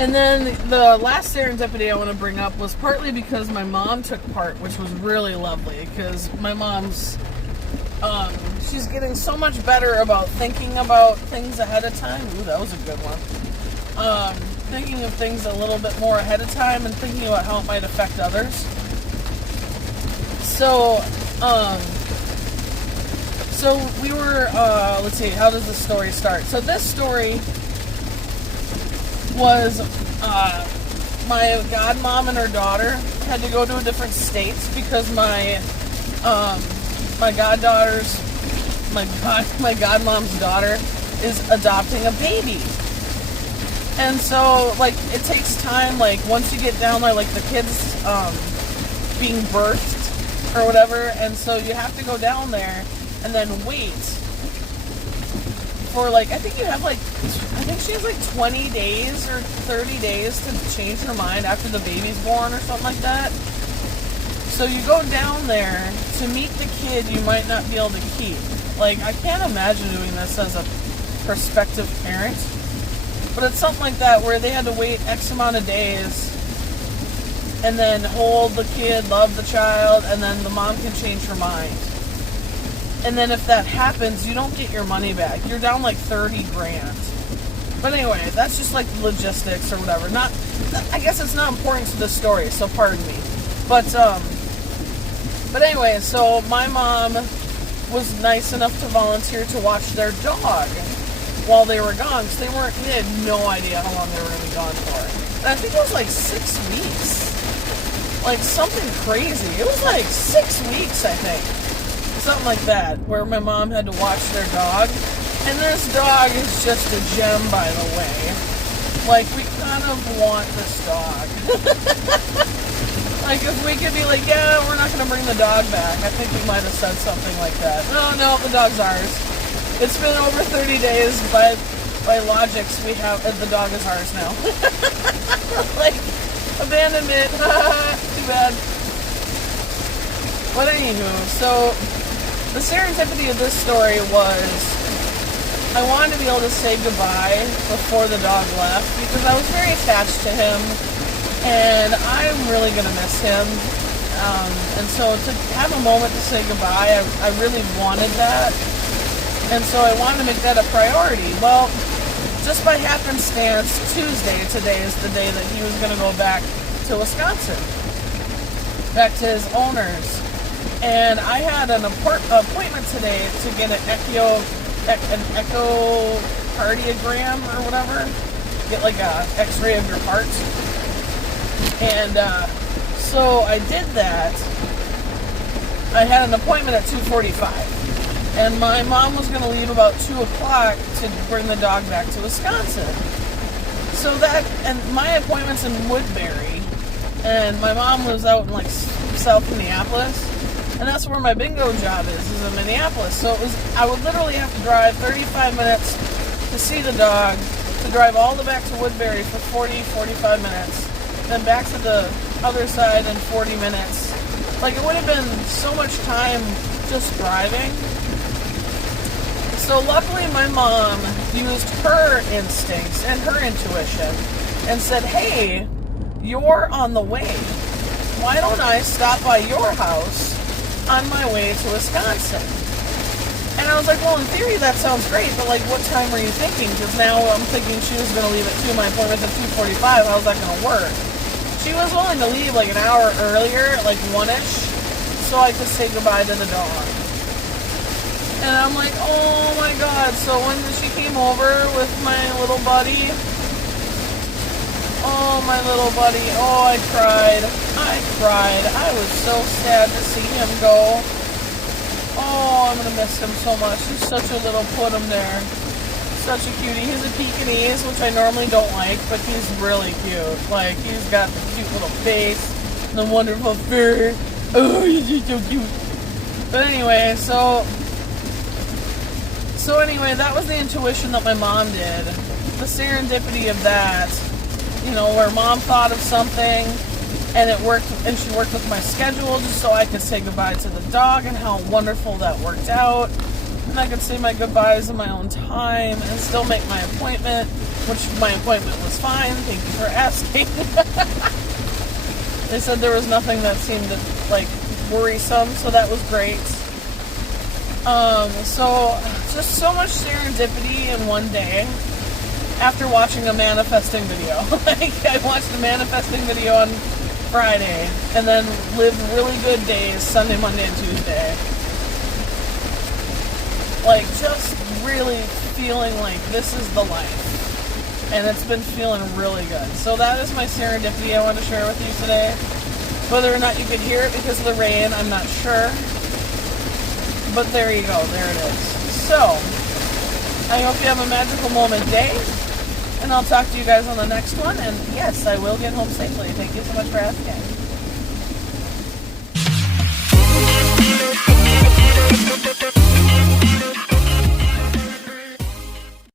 And then the last serendipity I want to bring up was partly because my mom took part, which was really lovely, because my mom's, she's getting so much better about thinking about things ahead of time. Ooh, that was a good one. Thinking of things a little bit more ahead of time and thinking about how it might affect others. So we were, let's see, how does the story start? So this story was my godmom and her daughter had to go to a different states because my godmom's daughter is adopting a baby. And so, like, it takes time, like, once you get down there, like, the kid's being birthed or whatever, and so you have to go down there and then wait for, like, I think she has, like, 20 days or 30 days to change her mind after the baby's born or something like that. So you go down there to meet the kid you might not be able to keep. Like, I can't imagine doing this as a prospective parent. But it's something like that where they had to wait X amount of days and then hold the kid, love the child, and then the mom can change her mind. And then if that happens, you don't get your money back. You're down like 30 grand. But anyway, that's just like logistics or whatever. I guess it's not important to this story, so pardon me. But anyway, so my mom was nice enough to volunteer to watch their dog while they were gone, because they had no idea how long they were going to be gone for. And I think it was like 6 weeks. Like something crazy. It was like 6 weeks, I think. Something like that, where my mom had to watch their dog. And this dog is just a gem, by the way. Like, we kind of want this dog. Like, if we could be like, yeah, we're not going to bring the dog back, I think we might have said something like that. No, the dog's ours. It's been over 30 days, by logics, the dog is ours now. Like, abandonment, too bad. But anywho, so the serendipity of this story was I wanted to be able to say goodbye before the dog left because I was very attached to him and I'm really going to miss him. And so to have a moment to say goodbye, I really wanted that. And so I wanted to make that a priority. Well, just by happenstance, Tuesday today is the day that he was going to go back to Wisconsin, back to his owners. And I had an appointment today to get an echocardiogram or whatever, get like a x-ray of your heart. And so I did that. I had an appointment at 2:45. And my mom was going to leave about 2 o'clock to bring the dog back to Wisconsin. So and my appointment's in Woodbury. And my mom lives out in like South Minneapolis. And that's where my bingo job is in Minneapolis. So I would literally have to drive 35 minutes to see the dog, to drive all the way back to Woodbury for 45 minutes, then back to the other side in 40 minutes. Like, it would have been so much time just driving. So luckily my mom used her instincts and her intuition and said, hey, you're on the way. Why don't I stop by your house on my way to Wisconsin? And I was like, well, in theory that sounds great, but like, what time were you thinking? Because now I'm thinking she was going to leave at 2, my appointment's at 2:45. How's that going to work? She was willing to leave like an hour earlier, like 1-ish, so I could say goodbye to the dog. And I'm like, oh my god. So when she came over with my little buddy, oh, my little buddy, oh, I cried. I was so sad to see him go. Oh, I'm going to miss him so much. He's such a little putum there. Such a cutie. He's a Pekingese, which I normally don't like, but he's really cute. Like, he's got the cute little face and the wonderful fur. Oh, he's just so cute. But anyway, so anyway, that was the intuition that my mom did. The serendipity of that, you know, where mom thought of something and it worked, and she worked with my schedule just so I could say goodbye to the dog, and how wonderful that worked out. and I could say my goodbyes in my own time and still make my appointment, which my appointment was fine. Thank you for asking. They said there was nothing that seemed like worrisome, so that was great. So just so much serendipity in one day after watching a manifesting video. Like, I watched a manifesting video on Friday and then lived really good days Sunday, Monday, and Tuesday. Like, just really feeling like this is the life. And it's been feeling really good. So that is my serendipity I wanted to share with you today. Whether or not you could hear it because of the rain, I'm not sure. But there you go. There it is. So, I hope you have a magical moment day. And I'll talk to you guys on the next one. And yes, I will get home safely. Thank you so much for asking.